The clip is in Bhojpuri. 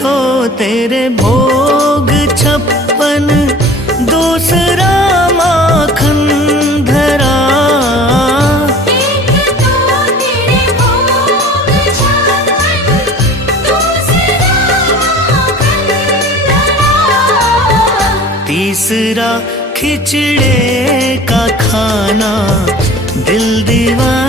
तो तेरे भोग 56, दूसरा माखन धरा। एक तो तेरे भोग 56, दूसरा माखन धरा। तीसरा खिचड़े का खाना, दिल दीवाना